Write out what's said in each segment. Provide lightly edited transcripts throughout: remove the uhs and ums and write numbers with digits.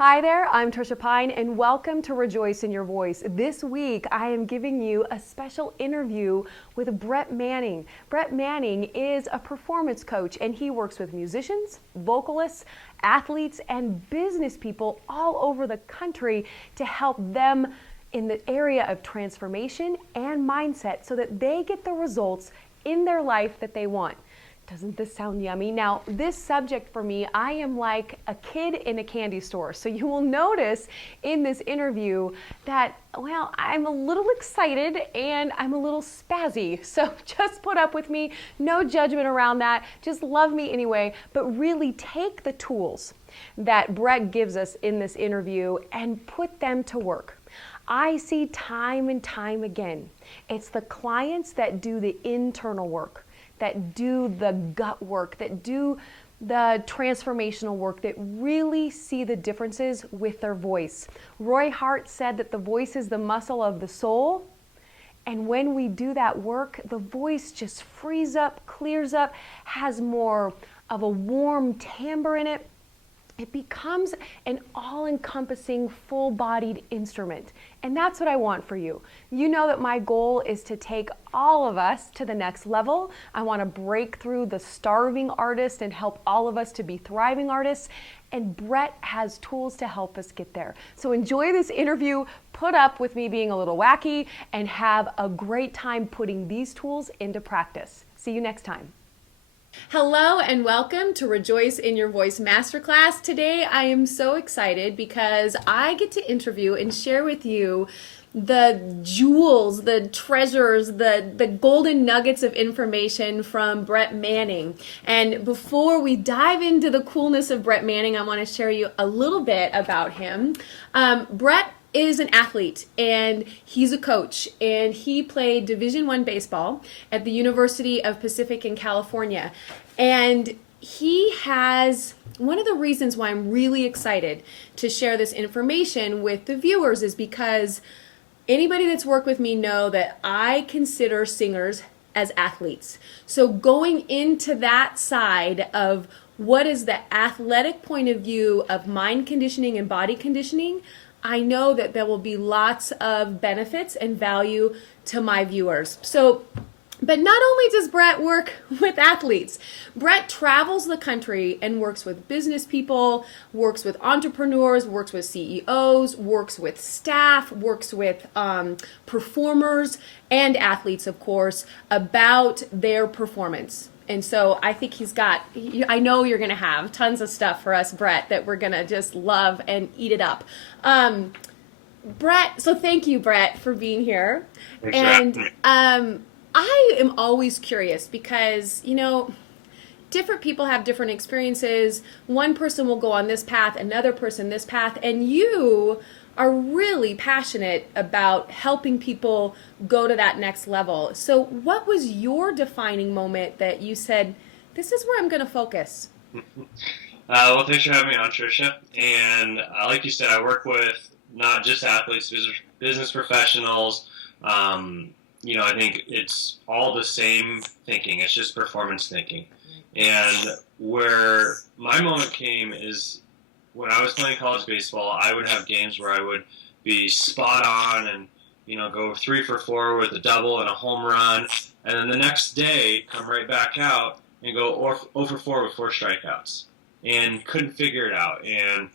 Hi there, I'm Tricia Pine, and welcome to Rejoice in Your Voice. This week, I am giving you a special interview with Brett Manning. Brett Manning is a performance coach, and he works with musicians, vocalists, athletes, and business people all over the country to help them in the area of transformation and mindset so that they get the results in their life that they want. Doesn't this sound yummy? Now, this subject for me, I am like a kid in a candy store. So you will notice in this interview that, well, I'm a little excited and I'm a little spazzy. So just put up with me. No judgment around that. Just love me anyway. But really take the tools that Brett gives us in this interview and put them to work. I see time and time again, it's the clients that do the internal work, that do the gut work, that do the transformational work, that really see the differences with their voice. Roy Hart said that the voice is the muscle of the soul. And when we do that work, the voice just frees up, clears up, has more of a warm timbre in it. It becomes an all-encompassing, full-bodied instrument. And that's what I want for you. You know that my goal is to take all of us to the next level. I want to break through the starving artist and help all of us to be thriving artists. And Brett has tools to help us get there. So enjoy this interview, put up with me being a little wacky, and have a great time putting these tools into practice. See you next time. Hello and welcome to Rejoice in Your Voice Masterclass. Today I am so excited because I get to interview and share with you the jewels, the treasures, the golden nuggets of information from Brett Manning. And before we dive into the coolness of Brett Manning, I want to share you a little bit about him. Brett is an athlete and he's a coach, and he played Division I baseball at the University of Pacific in California. And he has, one of the reasons why I'm really excited to share this information with the viewers is because anybody that's worked with me know that I consider singers as athletes. So going into that side of what is the athletic point of view of mind conditioning and body conditioning, I know that there will be lots of benefits and value to my viewers. But not only does Brett work with athletes, Brett travels the country and works with business people, works with entrepreneurs, works with CEOs, works with staff, works with performers and athletes, of course, about their performance. And so I think I know you're going to have tons of stuff for us, Brett, that we're going to just love and eat it up. Brett, so thank you, Brett, for being here. Exactly. And I am always curious because, different people have different experiences. One person will go on this path, another person this path, and you are really passionate about helping people go to that next level. So what was your defining moment that you said, this is where I'm going to focus? Well, thanks for having me on, Tricia. And like you said, I work with not just athletes, business professionals. I think it's all the same thinking. It's just performance thinking. And where my moment came is when I was playing college baseball, I would have games where I would be spot on and, go 3 for 4 with a double and a home run. And then the next day, come right back out and go 0 for 4 with 4 strikeouts. And couldn't figure it out. And,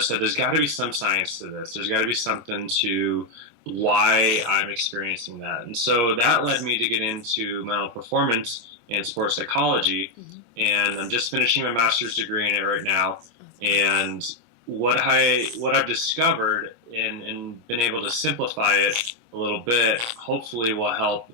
so there's got to be some science to this. There's got to be something to why I'm experiencing that. And so that led me to get into mental performance and sports psychology. Mm-hmm. And I'm just finishing my master's degree in it right now. And what I've discovered and been able to simplify it a little bit, hopefully will help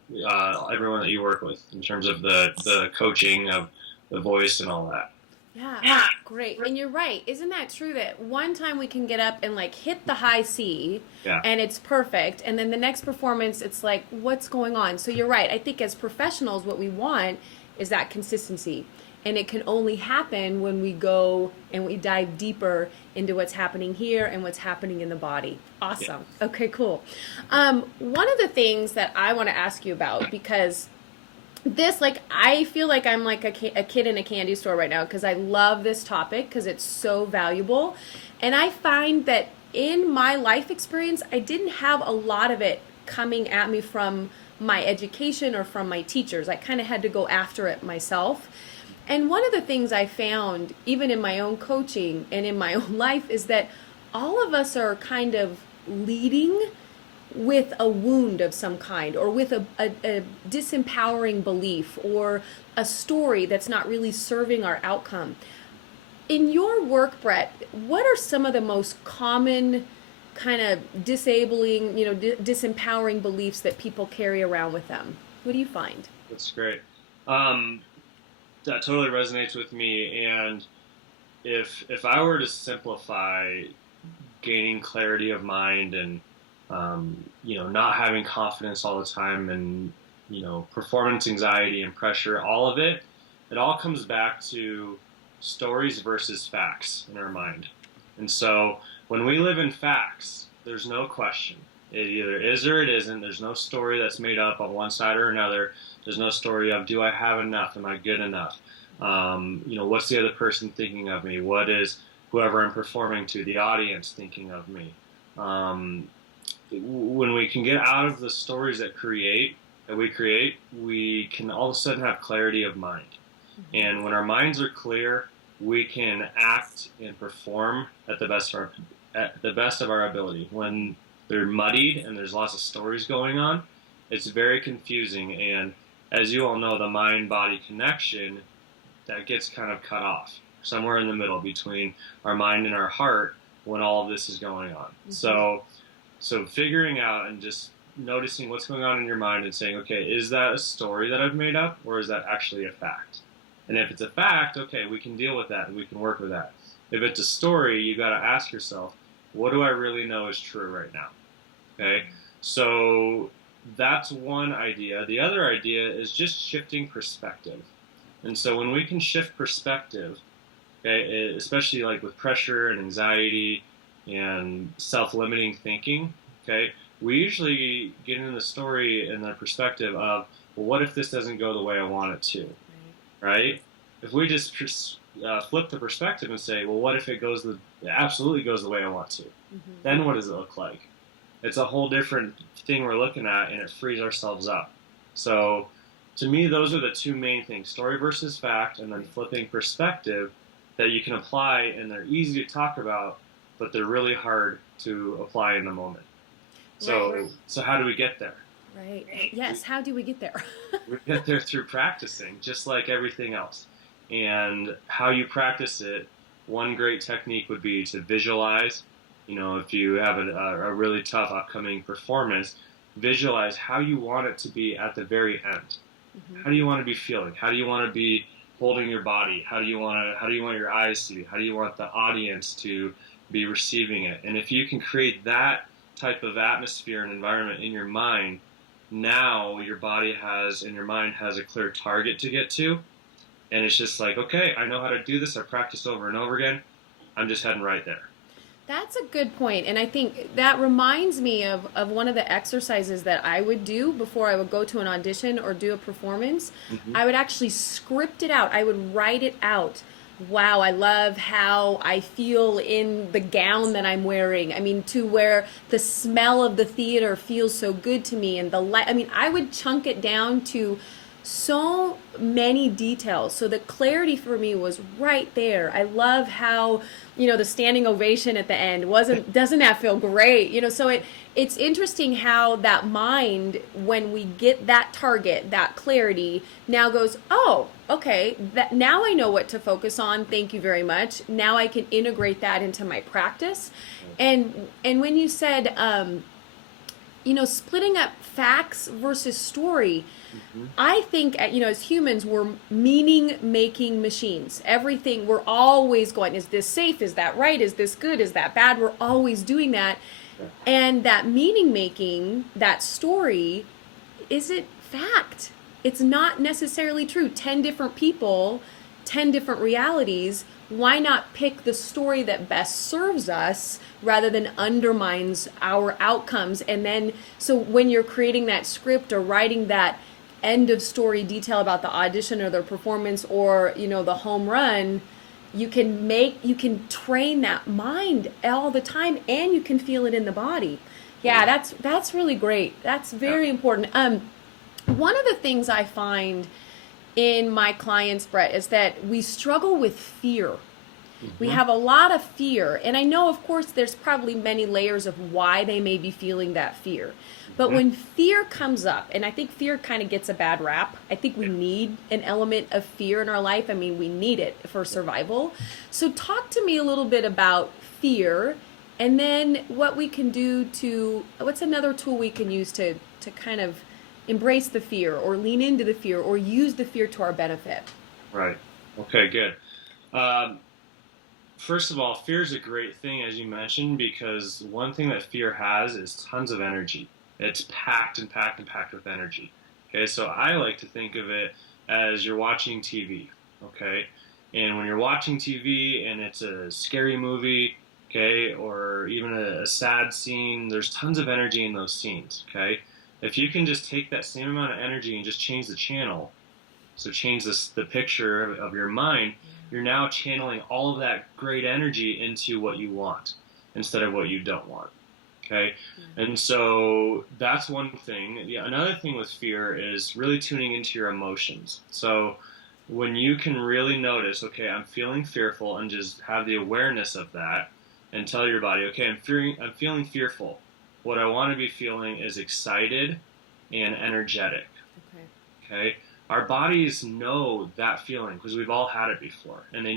everyone that you work with in terms of the coaching of the voice and all that. Yeah, great. And you're right. Isn't that true that one time we can get up and hit the high C and it's perfect, and then the next performance it's like, what's going on? So you're right. I think as professionals what we want is that consistency. And it can only happen when we go and we dive deeper into what's happening here and what's happening in the body. Awesome. Yeah. Okay, cool. One of the things that I want to ask you about, because this, like, I feel like I'm like a kid in a candy store right now because I love this topic because it's so valuable. And I find that in my life experience, I didn't have a lot of it coming at me from my education or from my teachers. I kind of had to go after it myself. And one of the things I found, even in my own coaching and in my own life, is that all of us are kind of leading with a wound of some kind, or with a disempowering belief, or a story that's not really serving our outcome. In your work, Brett, what are some of the most common kind of disabling, disempowering beliefs that people carry around with them? What do you find? That's great. Um, that totally resonates with me. And if I were to simplify gaining clarity of mind and not having confidence all the time, and performance anxiety and pressure, all of it, it all comes back to stories versus facts in our mind. And so when we live in facts, there's no question. It either is or it isn't. There's no story that's made up on one side or another. There's no story of, do I have enough? Am I good enough? What's the other person thinking of me? What is whoever I'm performing to, the audience, thinking of me? When we can get out of the stories that we create, we can all of a sudden have clarity of mind. And when our minds are clear, we can act and perform at the best of our ability. When they're muddied and there's lots of stories going on, it's very confusing. And as you all know, the mind-body connection, that gets kind of cut off somewhere in the middle between our mind and our heart when all of this is going on. So figuring out and just noticing what's going on in your mind and saying, okay, is that a story that I've made up, or is that actually a fact? And if it's a fact, okay, we can deal with that and we can work with that. If it's a story, you got to ask yourself, what do I really know is true right now? Okay, so that's one idea. The other idea is just shifting perspective. And so when we can shift perspective, okay, especially like with pressure and anxiety and self-limiting thinking, okay, we usually get into the story and the perspective of, well, what if this doesn't go the way I want it to, right? If we just flip the perspective and say, well, what if it absolutely goes the way I want to? Then what does it look like? It's a whole different thing we're looking at, and it frees ourselves up. So to me, those are the two main things, story versus fact, and then flipping perspective that you can apply, and they're easy to talk about, but they're really hard to apply in the moment. So how do we get there? Right. Yes, how do we get there? We get there through practicing, just like everything else. And how you practice it, one great technique would be to visualize. If you have a really tough upcoming performance, visualize how you want it to be at the very end. How do you want to be feeling? How do you want to be holding your body? How do you want your eyes to be? How do you want the audience to be receiving it? And if you can create that type of atmosphere and environment in your mind, now your body and your mind has a clear target to get to. And it's just like, okay, I know how to do this. I've practiced over and over again. I'm just heading right there. That's a good point. And I think that reminds me of one of the exercises that I would do before I would go to an audition or do a performance. I would actually script it out. I would write it out. Wow, I love how I feel in the gown that I'm wearing. I mean, to where the smell of the theater feels so good to me, and the light. I mean, I would chunk it down to so many details. So the clarity for me was right there. I love how, the standing ovation at the end doesn't that feel great? So it's interesting how that mind, when we get that target, that clarity, now goes, oh, okay, now I know what to focus on. Thank you very much. Now I can integrate that into my practice. And when you said, splitting up facts versus story, I think, as humans, we're meaning-making machines. Everything, we're always going, is this safe? Is that right? Is this good? Is that bad? We're always doing that. And that meaning-making, that story, is it fact? It's not necessarily true. 10 different people, 10 different realities. Why not pick the story that best serves us rather than undermines our outcomes? And then, so when you're creating that script or writing that end of story detail about the audition or their performance or, the home run, you can train that mind all the time, and you can feel it in the body. Yeah, that's really great. That's very important. One of the things I find in my clients, Brett, is that we struggle with fear. We have a lot of fear, and I know, of course, there's probably many layers of why they may be feeling that fear. But when fear comes up, and I think fear kind of gets a bad rap, I think we need an element of fear in our life. I mean, we need it for survival. So talk to me a little bit about fear, and then what we can do what's another tool we can use to kind of embrace the fear or lean into the fear or use the fear to our benefit. Right. Okay, good. First of all, fear is a great thing, as you mentioned, because one thing that fear has is tons of energy. It's packed and packed and packed with energy. Okay, so I like to think of it as you're watching TV. Okay, and when you're watching TV and it's a scary movie, okay, or even a sad scene, there's tons of energy in those scenes. Okay, if you can just take that same amount of energy and just change the channel, so change the picture of your mind, you're now channeling all of that great energy into what you want instead of what you don't want. Okay? And so that's one thing. Yeah, another thing with fear is really tuning into your emotions. So when you can really notice, okay, I'm feeling fearful, and just have the awareness of that and tell your body, okay, I'm feeling fearful. What I want to be feeling is excited and energetic. Okay? Our bodies know that feeling because we've all had it before, and it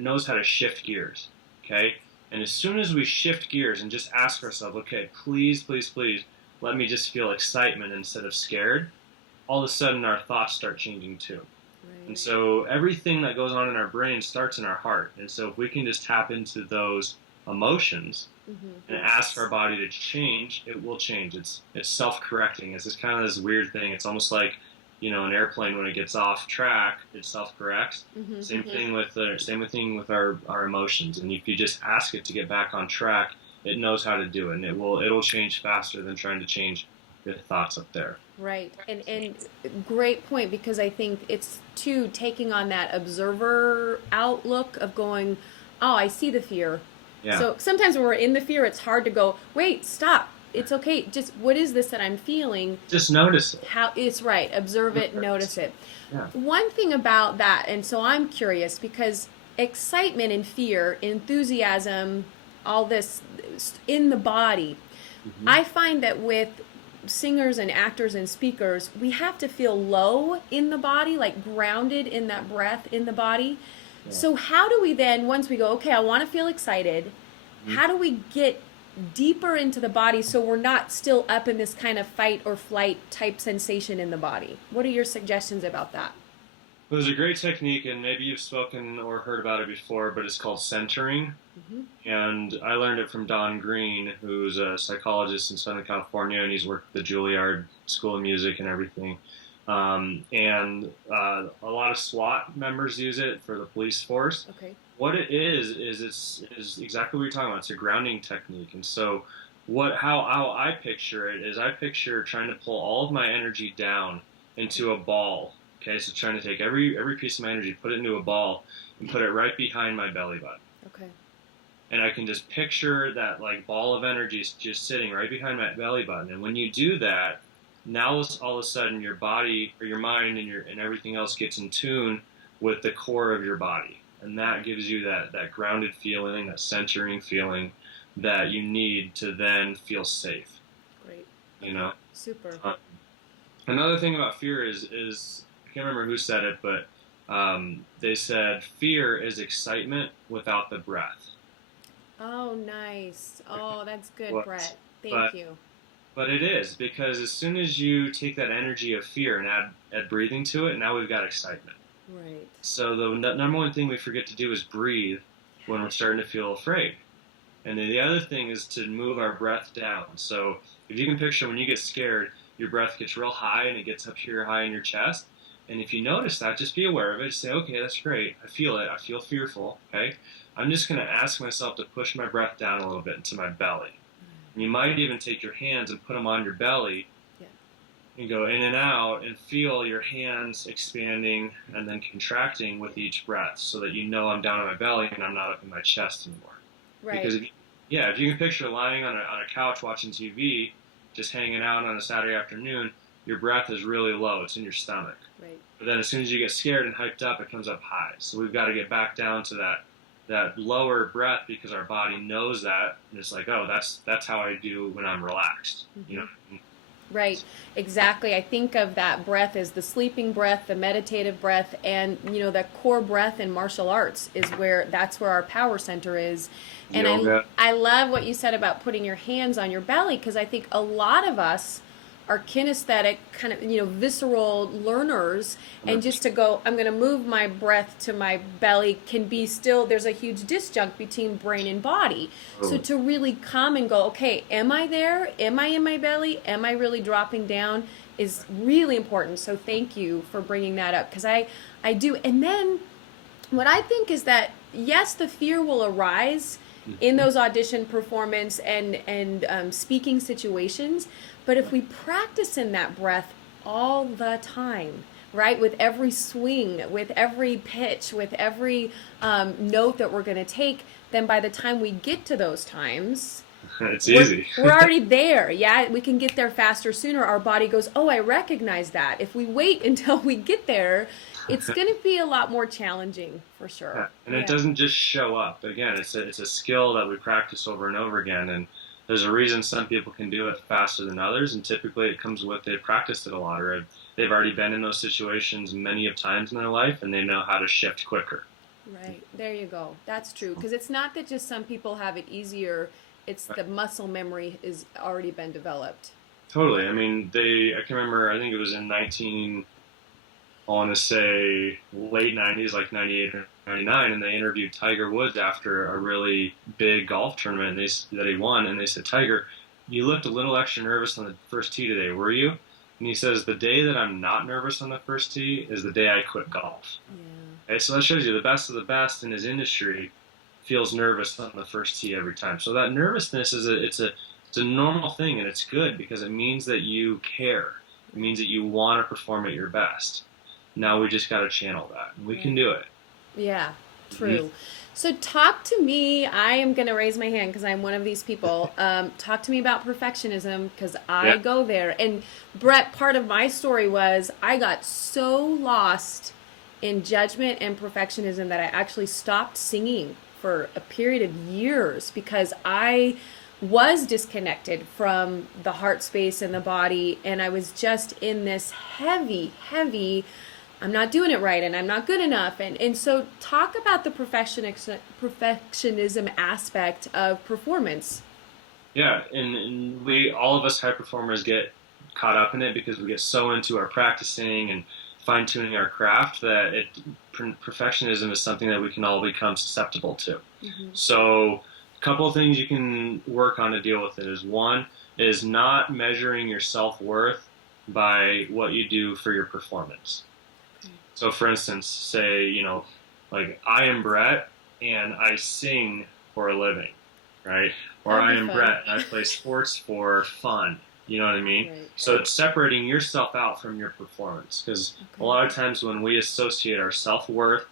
knows how to shift gears. Okay? And as soon as we shift gears and just ask ourselves, okay, please, please, please, let me just feel excitement instead of scared, all of a sudden our thoughts start changing too. Right. And so everything that goes on in our brain starts in our heart. And so if we can just tap into those emotions and ask our body to change, it will change. It's self-correcting. It's just kind of this weird thing. It's almost like, an airplane, when it gets off track, it self-corrects. Same thing with our emotions. And if you just ask it to get back on track, it knows how to do it, and it'll change faster than trying to change your thoughts up there. Right, and great point, because I think it's too taking on that observer outlook of going, oh, I see the fear. Yeah. So sometimes when we're in the fear, it's hard to go, wait, stop. It's okay. Just what is this that I'm feeling? Just notice it. It's right. Observe it, notice it. Yeah. One thing about that, and so I'm curious, because excitement and fear, enthusiasm, all this in the body, I find that with singers and actors and speakers, we have to feel low in the body, like grounded in that breath in the body. Yeah. So how do we then, once we go, okay, I want to feel excited, how do we get deeper into the body so we're not still up in this kind of fight or flight type sensation in the body? What are your suggestions about that? Well, there's a great technique, and maybe you've spoken or heard about it before, but it's called centering. And I learned it from Don Green, who's a psychologist in Southern California, and he's worked at the Juilliard School of Music and everything. And a lot of SWAT members use it for the police force. Okay. What it is exactly what you're talking about. It's a grounding technique. And so how I picture it is, I picture trying to pull all of my energy down into a ball. Okay, so trying to take every piece of my energy, put it into a ball, and put it right behind my belly button. Okay. And I can just picture that like ball of energy just sitting right behind my belly button. And when you do that, now all of a sudden your body or your mind and everything else gets in tune with the core of your body. And that gives you that grounded feeling, that centering feeling that you need to then feel safe. Great. Super. Another thing about fear is I can't remember who said it, but they said fear is excitement without the breath. Oh, nice. Oh, that's good, Brett. Thank you. But it is, because as soon as you take that energy of fear and add breathing to it, now we've got excitement. Right. So the number one thing we forget to do is breathe when we're starting to feel afraid. And then the other thing is to move our breath down. So if you can picture when you get scared, your breath gets real high and it gets up here high in your chest. And if you notice that, just be aware of it. Just say, okay, that's great. I feel it. I feel fearful. Okay. I'm just going to ask myself to push my breath down a little bit into my belly. And you might even take your hands and put them on your belly. Yeah. and go in and out and feel your hands expanding and then contracting with each breath so that you know I'm down on my belly and I'm not up in my chest anymore. Right. Because if you can picture lying on a couch watching TV, just hanging out on a Saturday afternoon, your breath is really low. It's in your stomach. Right. But then as soon as you get scared and hyped up, it comes up high. So we've got to get back down to that lower breath because our body knows that. And it's like, oh, that's how I do when I'm relaxed. Mm-hmm. You know? Right, exactly. I think of that breath as the sleeping breath, the meditative breath, and that core breath in martial arts is that's where our power center is. And I love what you said about putting your hands on your belly, because I think a lot of us are kinesthetic, kind of, visceral learners, and just to go, I'm going to move my breath to my belly can be still, there's a huge disjunct between brain and body. So to really come and go, okay, am I there? Am I in my belly? Am I really dropping down? Is really important. So thank you for bringing that up, because I do. And then what I think is that, yes, the fear will arise in those audition performance and speaking situations, but if we practice in that breath all the time, right, with every swing, with every pitch, with every note that we're going to take, then by the time we get to those times, it's easy. We're already there. Yeah, we can get there faster, sooner. Our body goes, oh, I recognize that. If we wait until we get there, it's going to be a lot more challenging, for sure. Yeah. And it doesn't just show up. Again, it's a skill that we practice over and over again. And there's a reason some people can do it faster than others. And typically it comes with they've practiced it a lot, or they've already been in those situations many of times in their life, and they know how to shift quicker. Right. There you go. That's true. Because it's not that just some people have it easier. It's the muscle memory has already been developed. Totally. I mean, I can remember, I think it was in I want to say late 90s, like 98 or 99, and they interviewed Tiger Woods after a really big golf tournament that he won, and they said, Tiger, you looked a little extra nervous on the first tee today, were you? And he says, the day that I'm not nervous on the first tee is the day I quit golf. Yeah. Okay, so that shows you the best of the best in his industry feels nervous on the first tee every time. So that nervousness it's a normal thing, and it's good because it means that you care. It means that you want to perform at your best. Now we just got to channel that. And we can do it. Yeah, true. Mm-hmm. So talk to me. I am going to raise my hand because I'm one of these people. Talk to me about perfectionism, because I go there. And Brett, part of my story was I got so lost in judgment and perfectionism that I actually stopped singing for a period of years because I was disconnected from the heart space and the body, and I was just in this heavy I'm not doing it right and I'm not good enough. And so talk about the perfectionism aspect of performance. Yeah, and all of us high performers get caught up in it because we get so into our practicing and fine-tuning our craft that perfectionism is something that we can all become susceptible to. Mm-hmm. So a couple of things you can work on to deal with it is, one is not measuring your self-worth by what you do for your performance. So, for instance, say, like, I am Brett and I sing for a living, right? Or I am Brett and I play sports for fun. You know what I mean? Right. So it's separating yourself out from your performance, because a lot of times when we associate our self-worth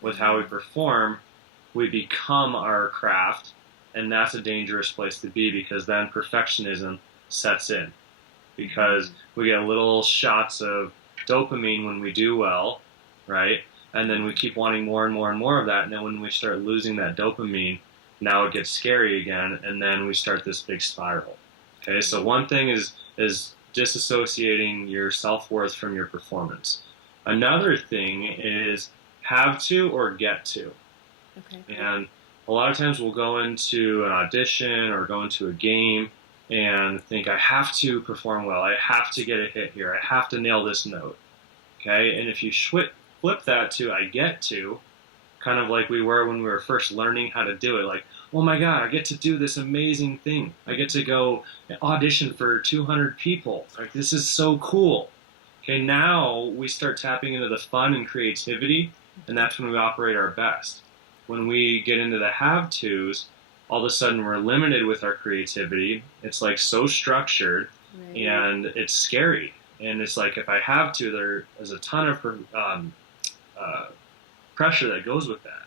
with how we perform, we become our craft, and that's a dangerous place to be, because then perfectionism sets in, because we get little shots of dopamine when we do well, right? And then we keep wanting more and more and more of that. And then when we start losing that dopamine, now it gets scary again. And then we start this big spiral. Okay. So one thing is disassociating your self-worth from your performance. Another thing is have to or get to. Okay. And a lot of times we'll go into an audition or go into a game and think, I have to perform well. I have to get a hit here. I have to nail this note. Okay. And if you flip that to I get to, kind of like we were when we were first learning how to do it, like, oh my God, I get to do this amazing thing. I get to go audition for 200 people. Like, this is so cool. Okay, now we start tapping into the fun and creativity, and that's when we operate our best. When we get into the have-tos, all of a sudden we're limited with our creativity. It's like so structured, right, and it's scary. And it's like, if I have to, there is a ton of uh, pressure that goes with that.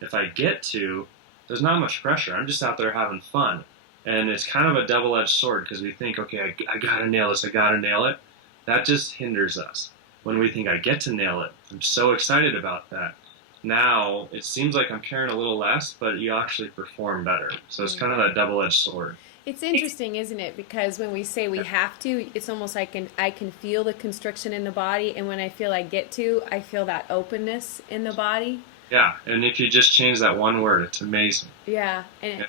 If I get to, there's not much pressure. I'm just out there having fun. And it's kind of a double-edged sword, because we think, okay, I gotta nail this, I gotta nail it. That just hinders us. When we think I get to nail it, I'm so excited about that. Now it seems like I'm caring a little less, but you actually perform better. So it's kind of that double-edged sword. It's interesting, isn't it? Because when we say we have to, it's almost like I can feel the constriction in the body, and when I feel I get to, I feel that openness in the body. Yeah, and if you just change that one word, it's amazing. Yeah, and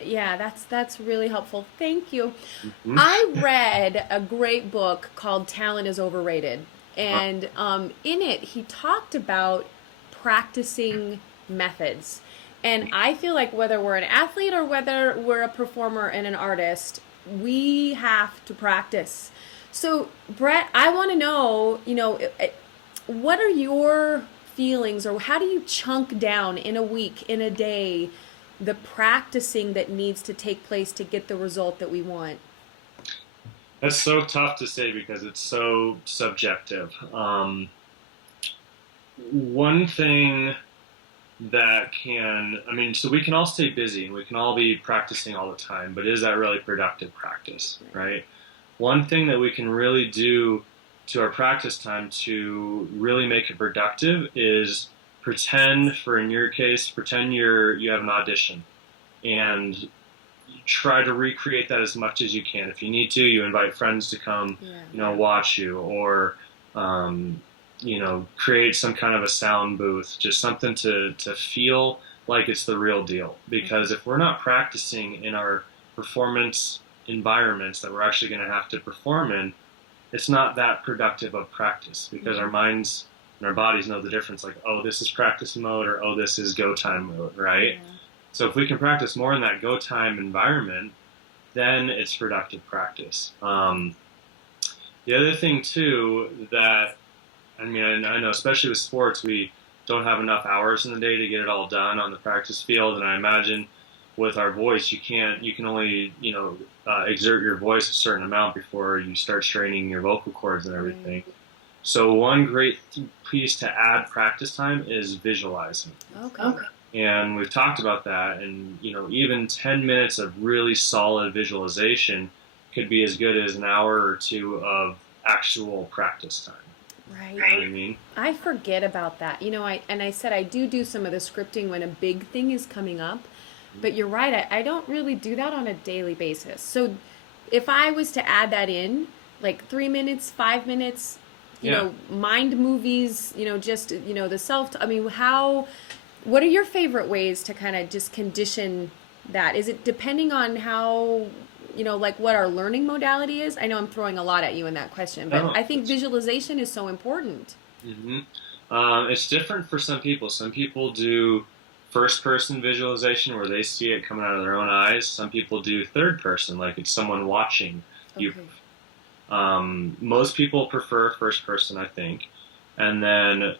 that's really helpful. Thank you. Mm-hmm. I read a great book called Talent is Overrated, and in it he talked about practicing methods. And I feel like whether we're an athlete or whether we're a performer and an artist, we have to practice. So, Brett, I want to know, what are your feelings, or how do you chunk down in a week, in a day, the practicing that needs to take place to get the result that we want? That's so tough to say because it's so subjective. One thing that so we can all stay busy and we can all be practicing all the time, but is that really productive practice, right? One thing that we can really do to our practice time to really make it productive is pretend in your case, you have an audition, and try to recreate that as much as you can. If you need to, you invite friends to come, watch you, or create some kind of a sound booth, just something to feel like it's the real deal. Because if we're not practicing in our performance environments that we're actually going to have to perform in, it's not that productive of practice, because our minds and our bodies know the difference. Like, oh, this is practice mode, or oh, this is go time mode, right? Yeah. So if we can practice more in that go time environment, then it's productive practice. The other thing too that, I know especially with sports, we don't have enough hours in the day to get it all done on the practice field. And I imagine with our voice, you can only, exert your voice a certain amount before you start straining your vocal cords and everything. So one great piece to add practice time is visualizing. Okay. And we've talked about that. And, even 10 minutes of really solid visualization could be as good as an hour or two of actual practice time. Right. You know what I mean? I forget about that. I said I do some of the scripting when a big thing is coming up, but you're right. I don't really do that on a daily basis. So if I was to add that in, like 3 minutes, 5 minutes, mind movies, the self, what are your favorite ways to kind of just condition that? Is it depending on how, what our learning modality is? I know I'm throwing a lot at you in that question, but I think visualization is so important. Mm-hmm. It's different for some people. Some people do first-person visualization where they see it coming out of their own eyes. Some people do third-person, like it's someone watching you. Most people prefer first-person, I think. And then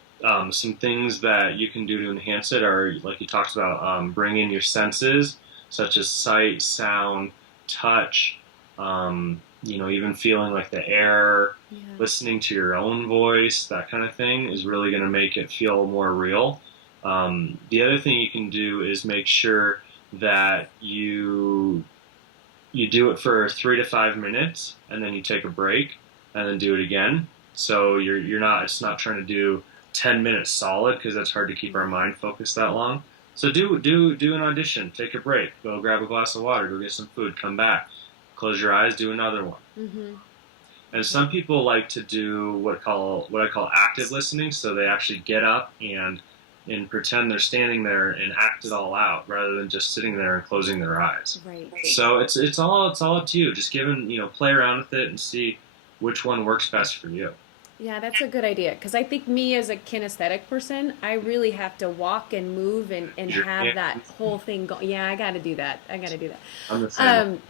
some things that you can do to enhance it are, like you talked about, bring in your senses, such as sight, sound, touch, even feeling like the air, listening to your own voice, that kind of thing is really going to make it feel more real. The other thing you can do is make sure that you do it for 3 to 5 minutes, and then you take a break, and then do it again. So it's not trying to do 10 minutes solid, because that's hard to keep our mind focused that long. So do an audition, take a break, go grab a glass of water, go get some food, come back, close your eyes, do another one. Mm-hmm. And some people like to do what I call active listening. So they actually get up and pretend they're standing there and act it all out, rather than just sitting there and closing their eyes. Right. So it's all up to you. Just play around with it and see which one works best for you. Yeah, that's a good idea, because I think me as a kinesthetic person, I really have to walk and move and have that whole thing go. Yeah, I got to do that. I'm the same.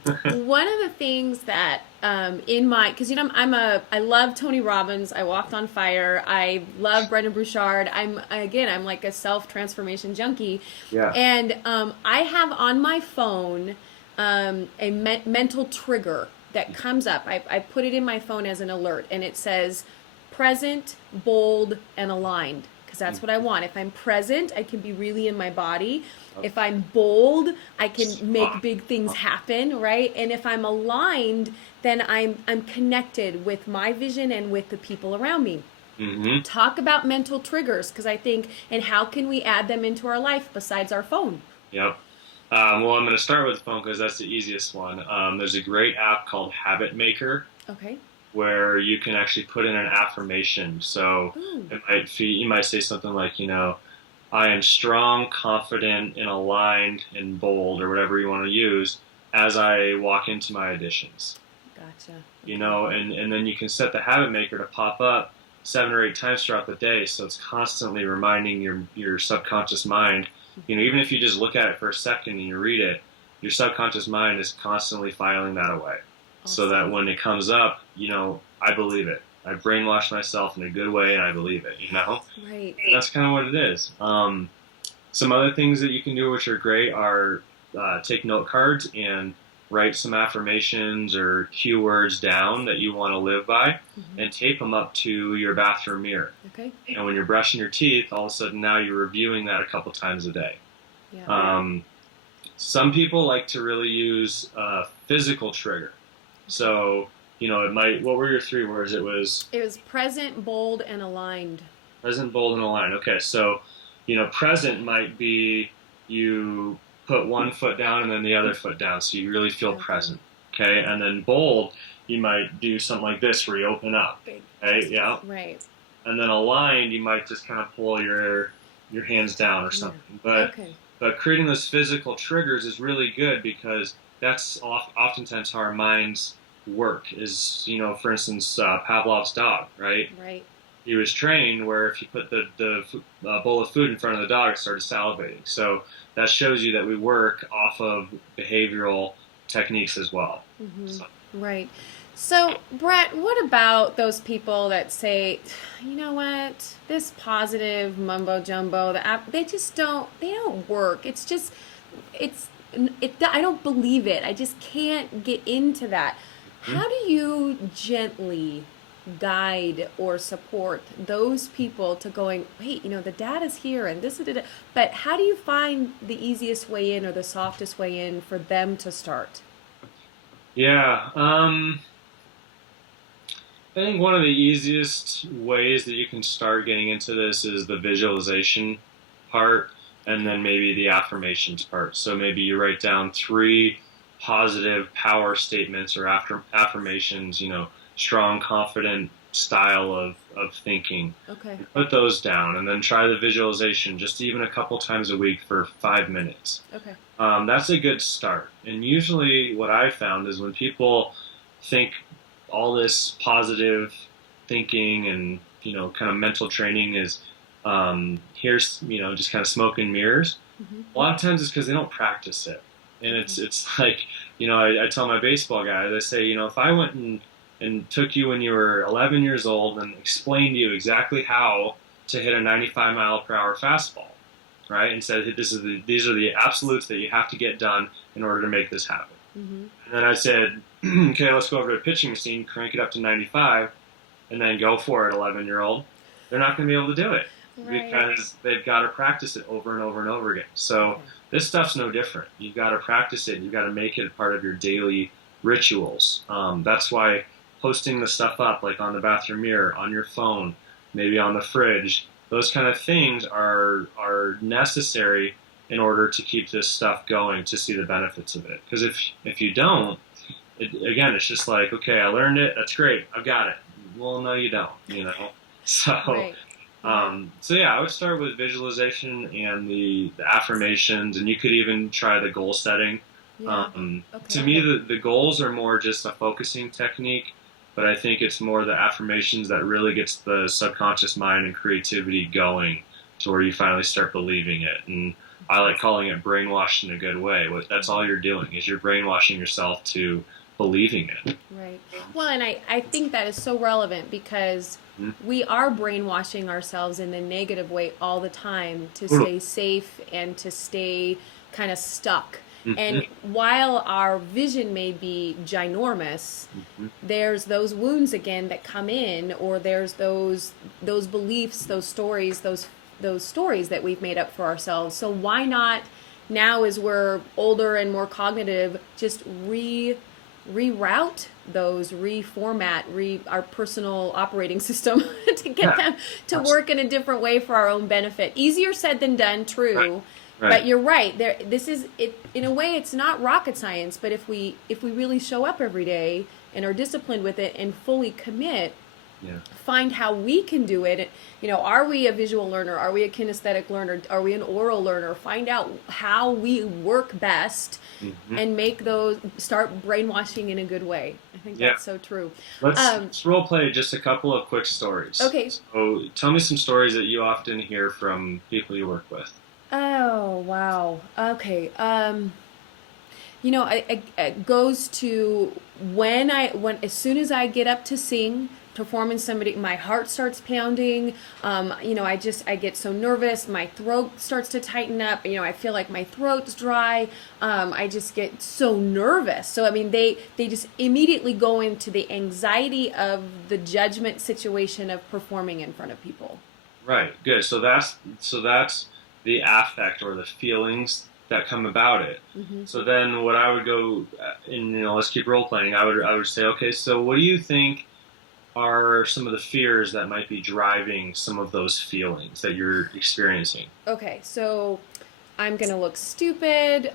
One of the things that because I love Tony Robbins. I walked on fire. I love Brendon Burchard. I'm like a self-transformation junkie. Yeah. And I have on my phone a mental trigger that comes up. I put it in my phone as an alert, and it says present, bold, and aligned, because that's what I want. If I'm present, I can be really in my body. If I'm bold, I can make big things happen, right? And if I'm aligned, then I'm connected with my vision and with the people around me. Mm-hmm. Talk about mental triggers, because I think, and how can we add them into our life besides our phone? Yep. Well, I'm going to start with the phone because that's the easiest one. There's a great app called Habit Maker. Okay. Where you can actually put in an affirmation. So you might say something like, I am strong, confident, and aligned and bold, or whatever you want to use, as I walk into my auditions. Gotcha. And then you can set the habit maker to pop up 7 or 8 times throughout the day, so it's constantly reminding your subconscious mind. Even if you just look at it for a second and you read it, your subconscious mind is constantly filing that away. So that when it comes up, I believe it. I brainwash myself in a good way, and I believe it, Right. And that's kind of what it is. Some other things that you can do which are great are take note cards and write some affirmations or keywords down that you want to live by, and tape them up to your bathroom mirror. Okay. And when you're brushing your teeth, all of a sudden now you're reviewing that a couple times a day. Yeah. Some people like to really use a physical trigger. So, what were your 3 words? It was present, bold, and aligned. Present, bold, and aligned. Okay, so, present might be you put one foot down and then the other foot down, so you really feel present. Okay, and then bold, you might do something like this where you open up. Okay, yeah. Right. And then aligned, you might just kind of pull your hands down or something. But creating those physical triggers is really good because that's oftentimes how our minds work. Is for instance, Pavlov's dog, right? Right. He was trained where if you put the bowl of food in front of the dog, it started salivating. So that shows you that we work off of behavioral techniques as well. Right. So, Brett, what about those people that say, this positive mumbo jumbo, they don't work. I don't believe it. I just can't get into that. How do you gently guide or support those people to going, wait, the data's here and this, but how do you find the easiest way in or the softest way in for them to start? Yeah. I think one of the easiest ways that you can start getting into this is the visualization part, and then maybe the affirmations part. So maybe you write down 3 positive power statements or affirmations, strong, confident style of thinking. Okay. Put those down, and then try the visualization just even a couple times a week for 5 minutes. Okay. That's a good start. And usually what I found is when people think all this positive thinking and, kind of mental training is here's, just kind of smoke and mirrors. A lot of times it's because they don't practice it. And it's like, I tell my baseball guys, I say, if I went and took you when you were 11 years old and explained to you exactly how to hit a 95-mile-per-hour fastball, right, and said, these are the absolutes that you have to get done in order to make this happen. And then I said, okay, let's go over to a pitching machine, crank it up to 95, and then go for it, 11-year-old. They're not going to be able to do it because they've got to practice it over and over and over again. So this stuff's no different. You've got to practice it. You've got to make it part of your daily rituals. That's why posting the stuff up, like on the bathroom mirror, on your phone, maybe on the fridge, those kind of things are necessary in order to keep this stuff going, to see the benefits of it. Because if you don't, it's just like, okay, I learned it, that's great, I've got it. Well, no, you don't, So, so yeah, I would start with visualization and the affirmations, and you could even try the goal setting. To me, the goals are more just a focusing technique, but I think it's more the affirmations that really gets the subconscious mind and creativity going to where you finally start believing it. And I like calling it brainwashing in a good way. That's all you're doing is you're brainwashing yourself to believing it. Right. Well, and I think that is so relevant because we are brainwashing ourselves in a negative way all the time to stay safe and to stay kind of stuck. And while our vision may be ginormous, there's those wounds again that come in, or there's those beliefs, those stories that we've made up for ourselves. So why not now, as we're older and more cognitive, just reroute those, reformat our personal operating system to get them to work in a different way for our own benefit. Easier said than done, true. Right. But you're right. This is it. In a way, it's not rocket science. But if we really show up every day and are disciplined with it and fully commit, find how we can do it. Are we a visual learner? Are we a kinesthetic learner? Are we an oral learner? Find out how we work best and start brainwashing in a good way. I think that's so true. Let's role play just a couple of quick stories. Okay. So tell me some stories that you often hear from people you work with. Oh, wow. Okay. It goes to when as soon as I get up to sing, performing somebody, my heart starts pounding. I get so nervous. My throat starts to tighten up. I feel like my throat's dry. I just get so nervous. So, they just immediately go into the anxiety of the judgment situation of performing in front of people. Right. Good. So that's the affect or the feelings that come about it. So then what I would go, and let's keep role playing. I would say, okay, so what do you think are some of the fears that might be driving some of those feelings that you're experiencing? Okay, so I'm gonna look stupid.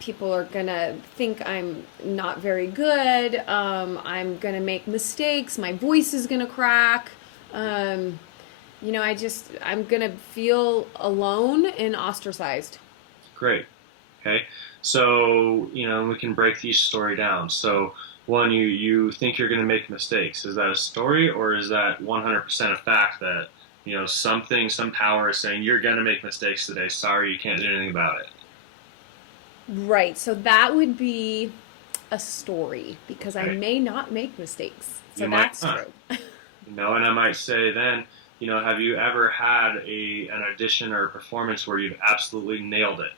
People are gonna think I'm not very good. I'm gonna make mistakes. My voice is gonna crack. I'm gonna feel alone and ostracized. Great. Okay. So, we can break each story down. So, one, you think you're going to make mistakes. Is that a story, or is that 100% a fact that, some power is saying you're going to make mistakes today. Sorry, you can't do anything about it. Right. So that would be a story because I may not make mistakes. So that's true. And I might say then, have you ever had an audition or a performance where you've absolutely nailed it?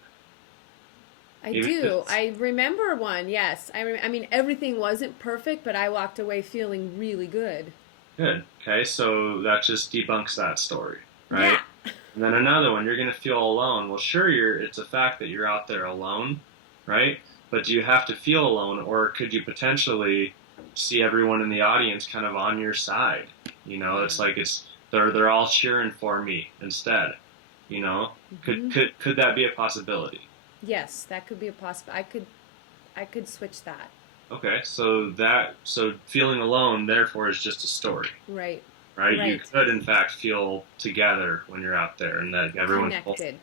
I do. I remember one, yes. Everything wasn't perfect, but I walked away feeling really good. Good. Okay, so that just debunks that story, right? Yeah. And then another one, you're going to feel alone. Well, sure, it's a fact that you're out there alone, right? But do you have to feel alone, or could you potentially see everyone in the audience kind of on your side? It's like they're all cheering for me instead. Could that be a possibility? Yes, that could be a possibility. I could switch that. Okay, so feeling alone, therefore, is just a story. Right. Right? You could, in fact, feel together when you're out there, and that everyone's connected.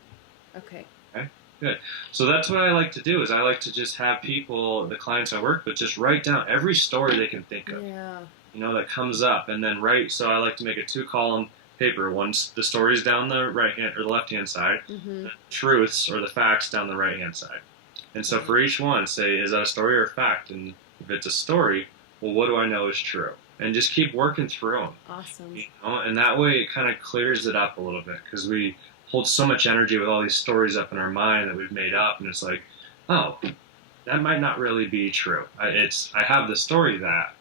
Okay. Okay, good. So that's what I like to do, is I like to just have people, the clients I work with, just write down every story they can think of. Yeah. That comes up, and then so I like to make a 2-column paper. One's the stories down the right hand or the left hand side, the truths or the facts down the right hand side. And so for each one, say, is that a story or a fact? And if it's a story, well, what do I know is true? And just keep working through them. Awesome. And that way it kind of clears it up a little bit, because we hold so much energy with all these stories up in our mind that we've made up, and it's like, oh, that might not really be true. I have the story that,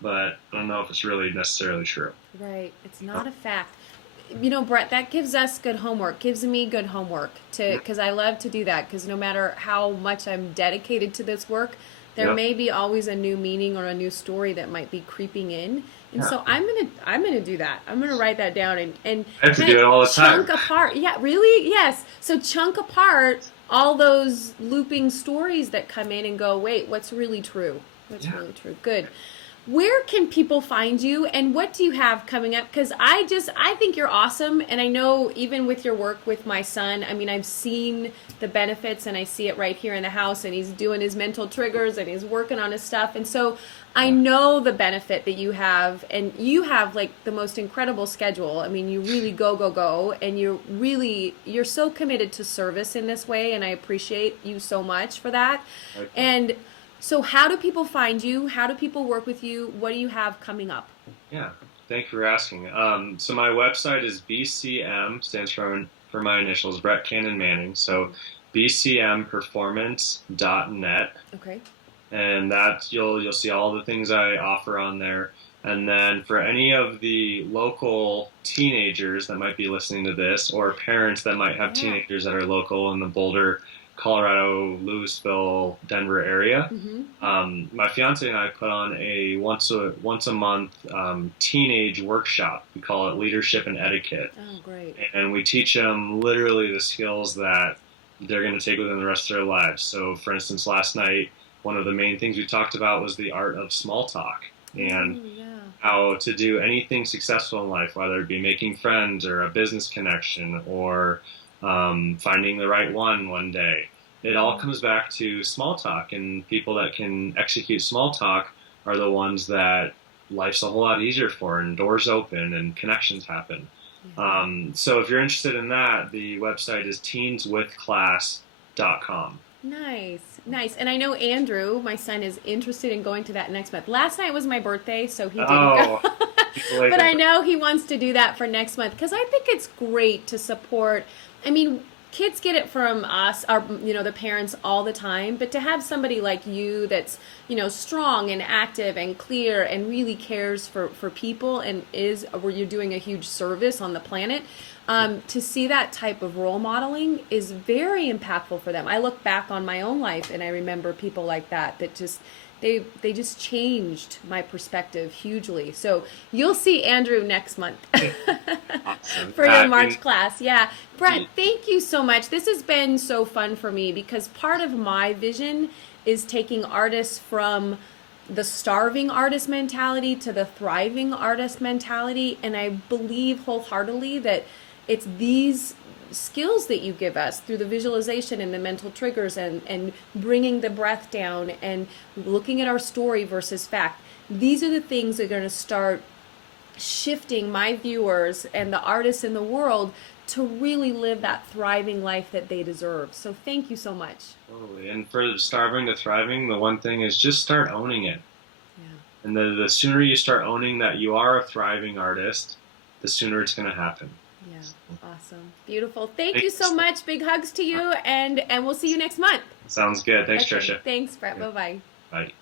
but I don't know if it's really necessarily true. Right. It's not a fact. Brett, that gives us good homework, gives me good homework, because I love to do that, because no matter how much I'm dedicated to this work, there may be always a new meaning or a new story that might be creeping in. And so I'm gonna do that. I'm gonna write that down and I have to do it all the time. Chunk apart. Yeah, really? Yes. So chunk apart all those looping stories that come in and go, wait, what's really true? What's really true? Good. Where can people find you, and what do you have coming up? Because I think you're awesome, and I know even with your work with my son, I've seen the benefits, and I see it right here in the house, and he's doing his mental triggers, and he's working on his stuff, and so I know the benefit that you have, and you have like the most incredible schedule. You really go, and you're so committed to service in this way, and I appreciate you so much for that. Okay. And so how do people find you? How do people work with you? What do you have coming up? Yeah, thank you for asking. So my website is BCM, stands for my initials, Brett Cannon Manning. So bcmperformance.net, Okay. and that you'll see all the things I offer on there. And then for any of the local teenagers that might be listening to this, or parents that might have teenagers that are local in the Boulder, Colorado, Louisville, Denver area, my fiance and I put on a once a month teenage workshop. We call it Leadership and Etiquette, Oh, great. and we teach them literally the skills that they're going to take with them the rest of their lives. So, for instance, last night, one of the main things we talked about was the art of small talk and how to do anything successful in life, whether it be making friends or a business connection or finding the right one day. It all comes back to small talk, and people that can execute small talk are the ones that life's a whole lot easier for, and doors open and connections happen. So if you're interested in that, the website is teenswithclass.com. Nice, nice. And I know Andrew, my son, is interested in going to that next month. Last night was my birthday, so he didn't go. But I know he wants to do that for next month because I think it's great to support. I mean, kids get it from us, our, the parents all the time, but to have somebody like you that's, strong and active and clear and really cares for people and is where you're doing a huge service on the planet, to see that type of role modeling is very impactful for them. I look back on my own life and I remember people like that just they just changed my perspective hugely. So you'll see Andrew next month Awesome. for your March class. Yeah. Brett, thank you so much. This has been so fun for me because part of my vision is taking artists from the starving artist mentality to the thriving artist mentality. And I believe wholeheartedly that it's these skills that you give us through the visualization and the mental triggers and bringing the breath down and looking at our story versus fact. These are the things that are going to start shifting my viewers and the artists in the world to really live that thriving life that they deserve. So thank you so much. Totally. And for starving to thriving, the one thing is just start owning it. Yeah. And the sooner you start owning that you are a thriving artist, the sooner it's going to happen. Yeah, awesome. Beautiful. Thank you so much. Big hugs to you, and we'll see you next month. Sounds good. Thanks, Okay. Tricia. Thanks, Brett. Bye-bye. Bye.